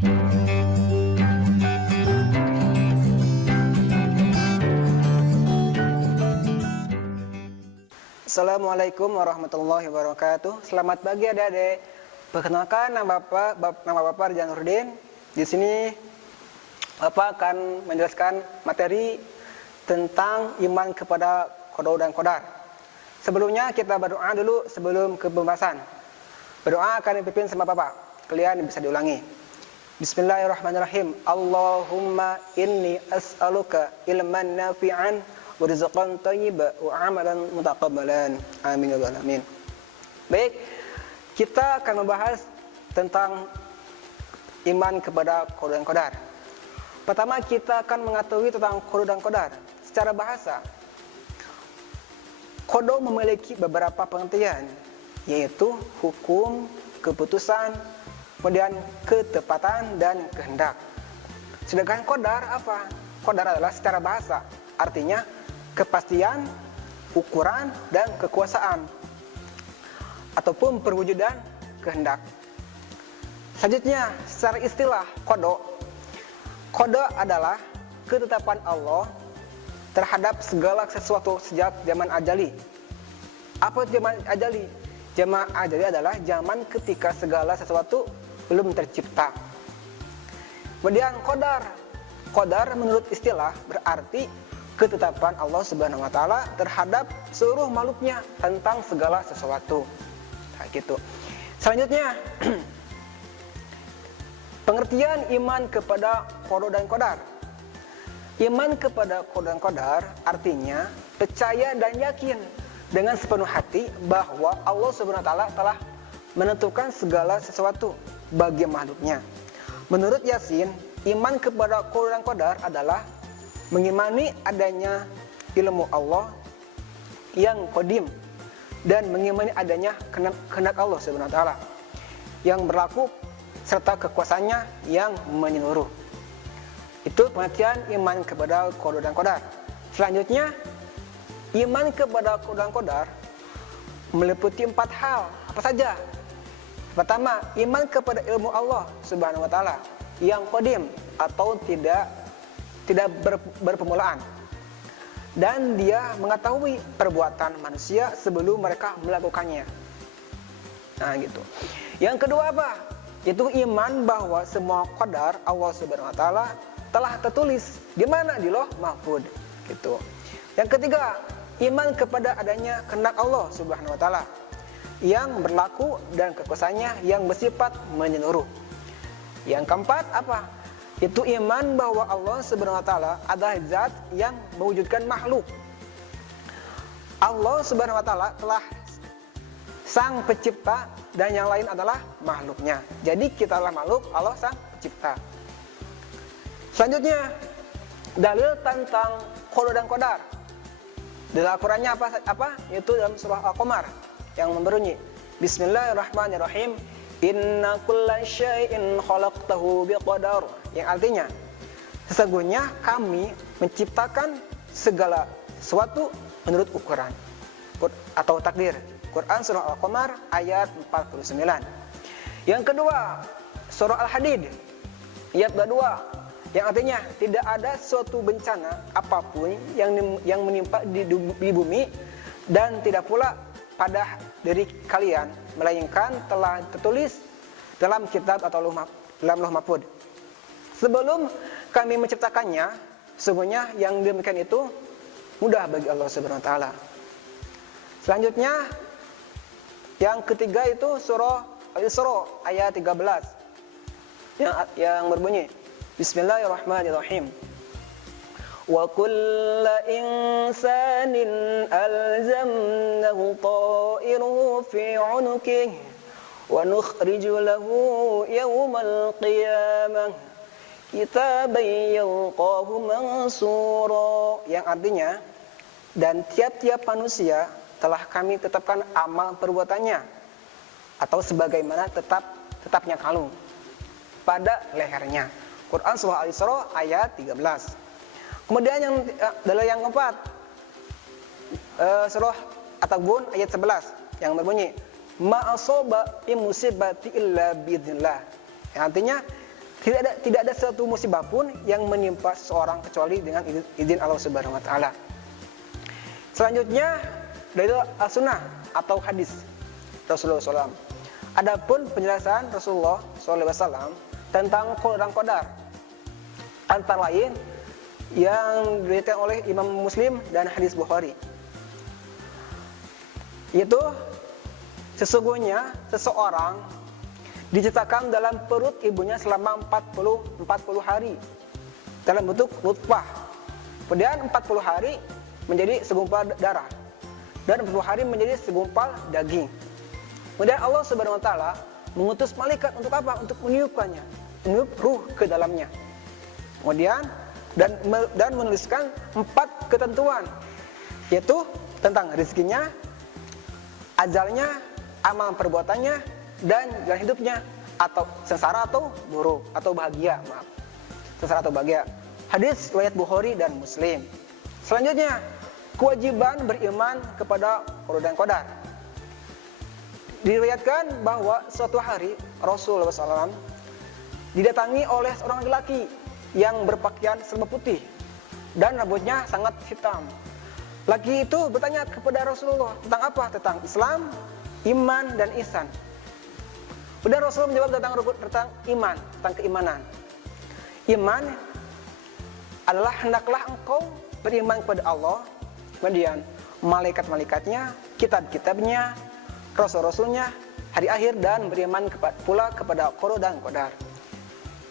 Assalamualaikum warahmatullahi wabarakatuh. Selamat pagi adik-adik. Perkenalkan, nama Bapak Rizal Nurdin. Di sini Bapak akan menjelaskan materi tentang iman kepada qada dan qadar. Sebelumnya kita berdoa dulu sebelum ke pembahasan. Berdoa akan dipimpin sama Bapak. Kalian bisa diulangi. Bismillahirrahmanirrahim. Allahumma inni as'aluka ilman nafi'an wa rizqan thayyiban wa amalan mutaqabbalan. Amin ya rabbal alamin. Baik, kita akan membahas tentang iman kepada qada dan qadar. Pertama kita akan mengetahui tentang qada dan qadar. Secara bahasa, qada memiliki beberapa pengertian, yaitu hukum, keputusan, kemudian ketepatan dan kehendak. Sedangkan qadar apa? Qadar adalah secara bahasa, artinya kepastian, ukuran, dan kekuasaan ataupun perwujudan kehendak. Selanjutnya, secara istilah qada adalah ketetapan Allah terhadap segala sesuatu sejak zaman ajali. Apa itu zaman ajali? Zaman ajali adalah zaman ketika segala sesuatu belum tercipta. Kemudian qadar menurut istilah berarti ketetapan Allah Subhanahu wa taala terhadap seluruh makhluknya tentang segala sesuatu. Nah, gitu. Selanjutnya pengertian iman kepada qada dan qadar. Iman kepada qada dan qadar artinya percaya dan yakin dengan sepenuh hati bahwa Allah Subhanahu wa taala telah menentukan segala sesuatu bagi makhluknya. Menurut Yasin, iman kepada qada dan qadar adalah mengimani adanya ilmu Allah yang qadim dan mengimani adanya kehendak Allah Subhanahu wa taala yang berlaku serta kekuasaannya yang menyeluruh. Itu pengertian iman kepada qada dan qadar. Selanjutnya, iman kepada qada dan qadar meliputi 4 hal. Apa saja? Pertama, iman kepada ilmu Allah Subhanahu wa taala yang qadim atau tidak berpermulaan, dan dia mengetahui perbuatan manusia sebelum mereka melakukannya. Nah, gitu. Yang kedua apa? Itu iman bahwa semua qadar Allah Subhanahu wa taala telah tertulis di mana? Di Lauh Mahfuz, gitu. Yang ketiga, iman kepada adanya kehendak Allah Subhanahu wa taala yang berlaku dan kekuasaannya yang bersifat menyeluruh. Yang keempat apa? Itu iman bahwa Allah Subhanahu wa taala adalah zat yang mewujudkan makhluk. Allah Subhanahu wa taala telah sang pencipta dan yang lain adalah makhluknya. Jadi kita adalah makhluk, Allah sang pencipta. Selanjutnya, dalil tentang qada dan qadar. Dalam Al-Qur'annya apa? Yaitu dalam surah Al-Qamar yang berbunyi Bismillahirrahmanirrahim. Inna kulla syai'in khalaqtahu biqadar. Yang artinya, sesungguhnya kami menciptakan segala sesuatu menurut ukuran atau takdir. Quran surah Al-Qamar ayat 49. Yang kedua, surah Al-Hadid ayat 22. Yang artinya tidak ada suatu bencana apapun yang menimpa di bumi dan tidak pula pada diri kalian, melainkan telah tertulis dalam kitab atau dalam Lauh Mahfuz. Sebelum kami menciptakannya, sesungguhnya yang demikian itu mudah bagi Allah Subhanahu wa taala. Selanjutnya, yang ketiga itu surah Al-Isra ayat 13 yang berbunyi Bismillahirrahmanirrahim. Wa kulla insanin alzamnahu ta'iruhu fi 'unukihi wa nukhriju lahu yawmal qiyamah kitaban yalqahu mansura. Yang artinya, dan tiap-tiap manusia telah kami tetapkan amal perbuatannya atau sebagaimana tetapnya kalung pada lehernya. Quran surah Al-Isra ayat 13. Kemudian yang dalil yang keempat, surah At-Taghun ayat 11 yang berbunyi ma asaba fi musibati illa biidznillah. Yang artinya Tidak ada satu musibah pun yang menimpa seseorang kecuali dengan izin Allah Subhanahu wa taala. Selanjutnya dari as-sunnah atau hadis Rasulullah SAW. Adapun penjelasan Rasulullah SAW tentang qada dan qadar, antara lain yang diriwayatkan oleh Imam Muslim dan hadis Bukhari, yaitu sesungguhnya seseorang diciptakan dalam perut ibunya selama 40 hari dalam bentuk nutfah. Kemudian 40 hari menjadi segumpal darah dan 40 hari menjadi segumpal daging. Kemudian Allah Subhanahu wa taala mengutus malaikat untuk apa? Untuk meniupkannya, meniup ruh ke dalamnya. Kemudian dan menuliskan 4 ketentuan, yaitu tentang rezekinya, ajalnya, amal perbuatannya, dan jalan hidupnya, atau sengsara atau buruk atau bahagia, sengsara atau bahagia. Hadis riwayat Bukhari dan Muslim. Selanjutnya, kewajiban beriman kepada qada dan qadar. Diriwayatkan bahwa suatu hari Rasulullah SAW didatangi oleh seorang laki-laki yang berpakaian serba putih dan rambutnya sangat hitam. Laki itu bertanya kepada Rasulullah tentang apa? Tentang Islam, iman, dan ihsan. Kemudian Rasulullah menjawab tentang iman, tentang keimanan. Iman adalah hendaklah engkau beriman kepada Allah, kemudian malaikat-malaikatnya, kitab-kitabnya, rasul-rasulnya, hari akhir, dan beriman pula kepada qada dan qadar,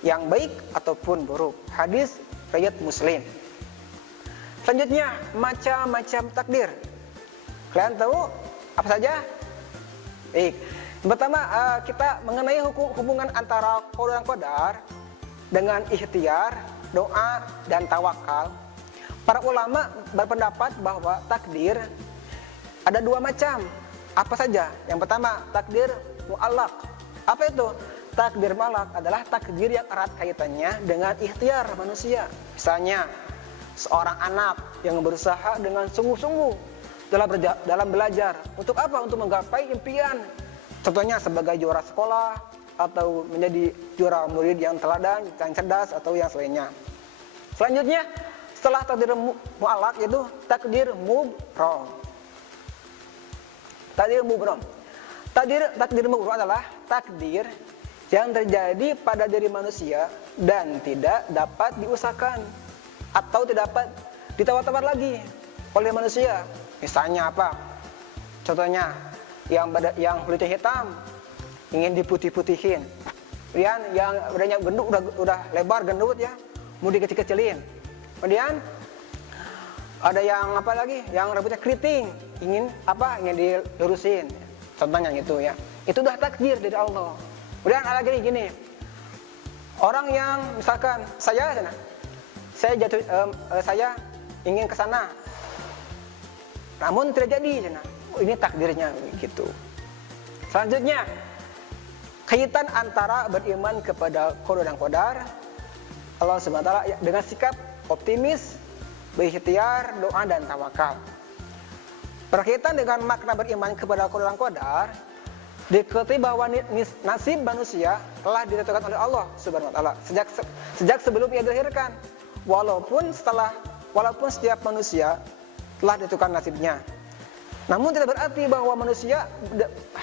yang baik ataupun buruk. Hadis riwayat Muslim. Selanjutnya, macam-macam takdir. Kalian tahu apa saja? Baik. Pertama, kita mengenai hubungan antara qada dan qadar dengan ikhtiar, doa, dan tawakal. Para ulama berpendapat bahwa takdir ada 2 macam. Apa saja? Yang pertama, takdir mu'allaq. Apa itu? Takdir mu'allaq adalah takdir yang erat kaitannya dengan ikhtiar manusia. Misalnya, seorang anak yang berusaha dengan sungguh-sungguh dalam belajar. Untuk apa? Untuk menggapai impian. Contohnya sebagai juara sekolah, atau menjadi juara murid yang teladan, yang cerdas, atau yang selainnya. Selanjutnya, setelah takdir mu'allaq, yaitu takdir mubrom. Takdir mubrom. Takdir mubrom adalah takdir yang terjadi pada diri manusia dan tidak dapat diusahakan atau tidak dapat ditawar-tawar lagi oleh manusia. Misalnya apa? Contohnya, yang kulitnya hitam ingin diputih-putihin. Kemudian yang badannya gendut, udah lebar gendut ya, mau dikecil-kecilin. Kemudian ada yang apa lagi? Yang rambutnya keriting, ingin dilurusin. Contohnya gitu ya. Itu udah takdir dari Allah. Kemudian ada lagi gini. Orang yang misalkan saya ingin ke sana, namun tidak jadi. Ini takdirnya gitu. Selanjutnya, kaitan antara beriman kepada qada dan qadar Allah Subhanahu wa taala dengan sikap optimis, berikhtiar, doa, dan tawakal. Berkaitan dengan makna beriman kepada qada dan qadar, diketahui bahwa nasib manusia telah ditentukan oleh Allah Subhanahu wa taala sejak sebelum ia dilahirkan. Walaupun setiap manusia telah ditentukan nasibnya. Namun tidak berarti bahwa manusia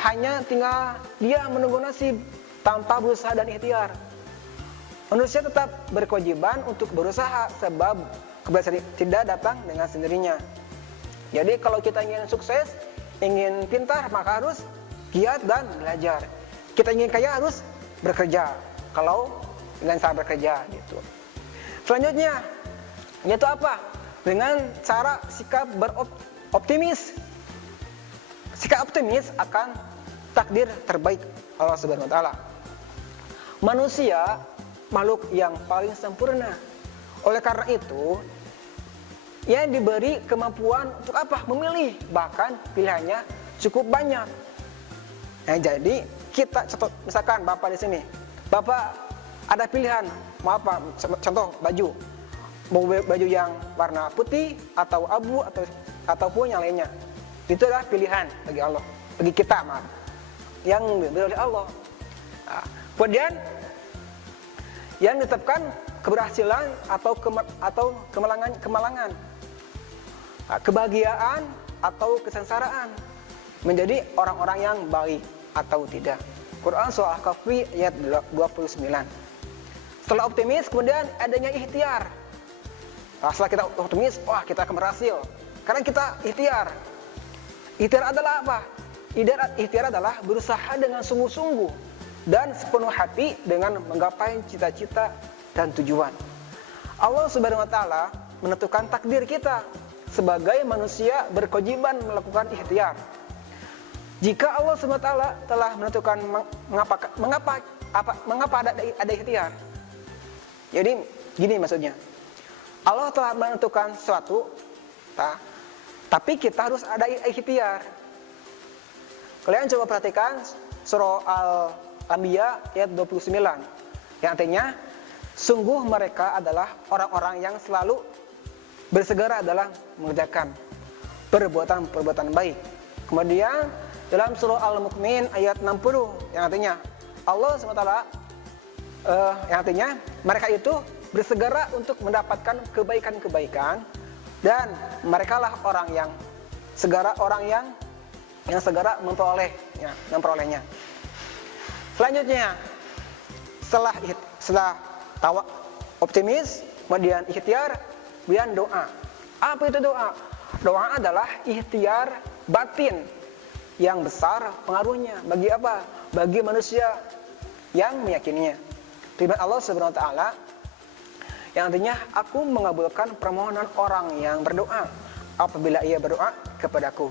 hanya tinggal dia menunggu nasib tanpa berusaha dan ikhtiar. Manusia tetap berkewajiban untuk berusaha sebab keberhasilan tidak datang dengan sendirinya. Jadi kalau kita ingin sukses, ingin pintar, maka harus giat dan belajar. Kita ingin kaya harus bekerja. Kalau dengan cara bekerja gitu. Selanjutnya, yaitu apa? Dengan cara sikap beroptimis. Sikap optimis akan takdir terbaik Allah Subhanahu wa taala. Manusia makhluk yang paling sempurna. Oleh karena itu, ia diberi kemampuan untuk apa? Memilih, bahkan pilihannya cukup banyak. Nah, jadi kita misalkan Bapak di sini. Bapak ada pilihan mau apa? Contoh baju. Mau baju yang warna putih atau abu ataupun yang lainnya. Itu adalah pilihan bagi Allah, bagi kita yang diberi oleh Allah. Nah, kemudian yang ditetapkan keberhasilan atau kemalangan, kebahagiaan atau kesengsaraan, menjadi orang-orang yang baik atau tidak. Quran surah Al-Kahfi ayat 29. Setelah optimis, kemudian adanya ikhtiar. Setelah kita optimis, wah kita akan berhasil. Karena kita ikhtiar. Ikhtiar adalah apa? Ikhtiar adalah berusaha dengan sungguh-sungguh dan sepenuh hati dengan menggapai cita-cita dan tujuan. Allah Subhanahu wa taala menentukan takdir kita sebagai manusia berkewajiban melakukan ikhtiar. Jika Allah Subhanahu wa taala telah menentukan mengapa ada ikhtiar. Jadi gini maksudnya. Allah telah menentukan sesuatu, tapi kita harus ada ikhtiar. Kalian coba perhatikan surah Al-Anbiya ayat 29. Yang artinya, sungguh mereka adalah orang-orang yang selalu bersegera dalam mengerjakan perbuatan-perbuatan baik. Kemudian dalam surah Al-Mu'min ayat 60 yang artinya Allah SWT yang artinya mereka itu bersegera untuk mendapatkan kebaikan-kebaikan dan merekalah orang yang segera memperolehnya. Selanjutnya setelah optimis, kemudian ikhtiar, kemudian doa. Apa itu doa? Doa adalah ikhtiar batin yang besar pengaruhnya. Bagi apa? Bagi manusia yang meyakininya. Firman Allah Subhanahu wa taala yang artinya, aku mengabulkan permohonan orang yang berdoa apabila ia berdoa kepadaku.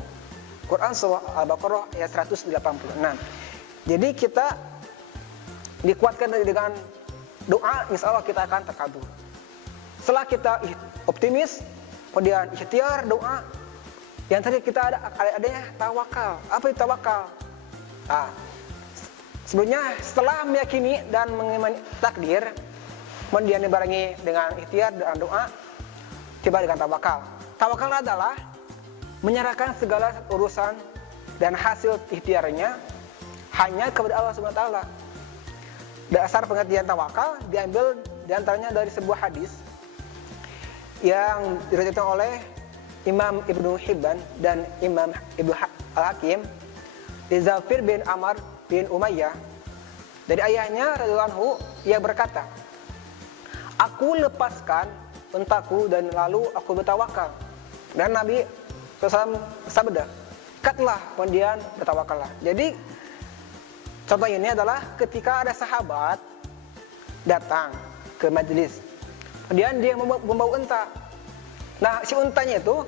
Quran surah Al-Baqarah ayat 186. Jadi kita dikuatkan dengan doa, insya Allah kita akan terkabul. Setelah kita optimis, kemudian ikhtiar, doa, yang tadi kita adanya tawakal. Apa itu tawakal? Sebelumnya setelah meyakini dan mengimani takdir, kemudian dibarengi dengan ikhtiar dan doa, tiba dengan tawakal. Tawakal adalah menyerahkan segala urusan dan hasil ikhtiarnya hanya kepada Allah Subhanahu wa taala. Dasar pengertian tawakal diambil diantaranya dari sebuah hadis yang diriwayatkan oleh Imam Ibnu Hibban dan Imam Ibnu Al-Hakim dari Zafir bin Amr bin Umayyah dari ayahnya radhiyallahu anhu, ia berkata, aku lepaskan untaku dan lalu aku bertawakal. Dan Nabi SAW sabda, ikatlah kemudian bertawakallah. Jadi contoh ini adalah ketika ada sahabat datang ke majelis, kemudian dia membawa unta. Nah, si untanya itu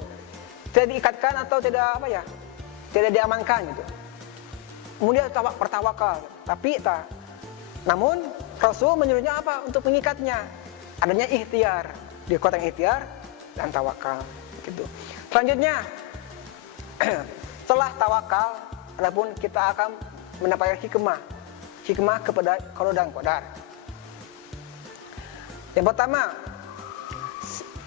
tidak diikatkan atau tidak diamankan gitu. Kemudian bertawakal, tapi namun Rasul menyuruhnya apa? Untuk mengikatnya. Adanya ikhtiar, dikuatkan ikhtiar dan tawakal gitu. Selanjutnya setelah tawakal, adapun kita akan mendapatkan hikmah kepada qada dan qadar. Yang pertama,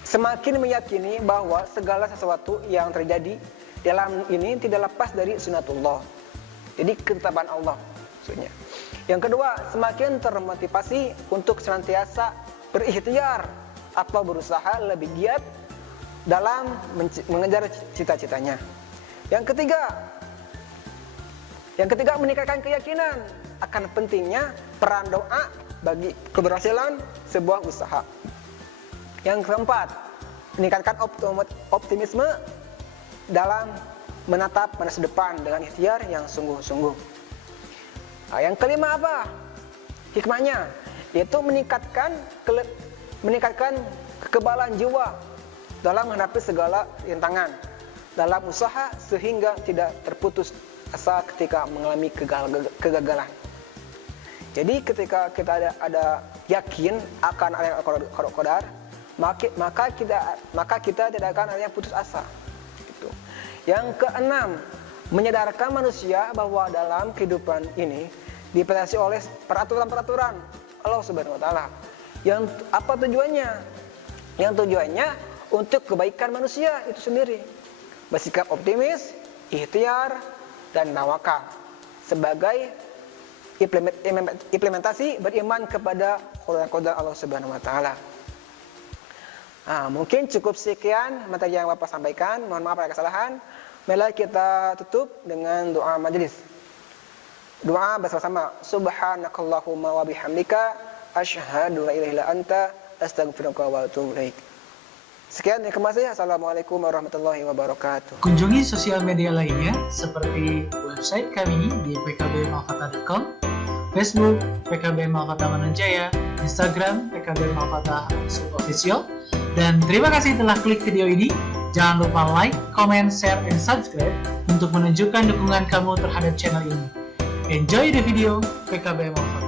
semakin meyakini bahwa segala sesuatu yang terjadi dalam ini tidak lepas dari sunatullah. Jadi ketetapan Allah maksudnya. Yang kedua, semakin termotivasi untuk senantiasa berikhtiar atau berusaha lebih giat dalam mengejar cita-citanya. Yang ketiga meningkatkan keyakinan akan pentingnya peran doa bagi keberhasilan sebuah usaha. Yang keempat, meningkatkan optimisme dalam menatap masa depan dengan ikhtiar yang sungguh-sungguh. Yang kelima apa? Hikmahnya, yaitu meningkatkan kekebalan jiwa dalam menghadapi segala rintangan dalam usaha sehingga tidak terputus asa ketika mengalami kegagalan. Jadi ketika kita ada yakin akan adanya qadar, maka kita tidak akan adanya putus asa. Gitu. Yang keenam, menyadarkan manusia bahwa dalam kehidupan ini dibatasi oleh peraturan-peraturan Allah Subhanahu wa taala. Yang apa tujuannya? Yang tujuannya untuk kebaikan manusia itu sendiri. Bersikap optimis, ikhtiar dan tawakal sebagai implementasi beriman kepada qada Allah Subhanahu wa taala. Mungkin cukup sekian materi yang Bapak sampaikan. Mohon maaf ada kesalahan. Mari kita tutup dengan doa majelis. Doa bersama-sama. Subhanakallahumma wa bihamdika asyhadu la ilaha illa anta astaghfiruka wa atubu ilaik. Sekian, terima kasih. Assalamualaikum warahmatullahi wabarakatuh. Kunjungi sosial media lainnya seperti website kami di pkbmalfata.com, Facebook PKB Malfata Mananjaya, Instagram PKB Malfata _official. Dan terima kasih telah klik video ini. Jangan lupa like, comment, share, and subscribe untuk menunjukkan dukungan kamu terhadap channel ini. Enjoy the video PKB Malfata.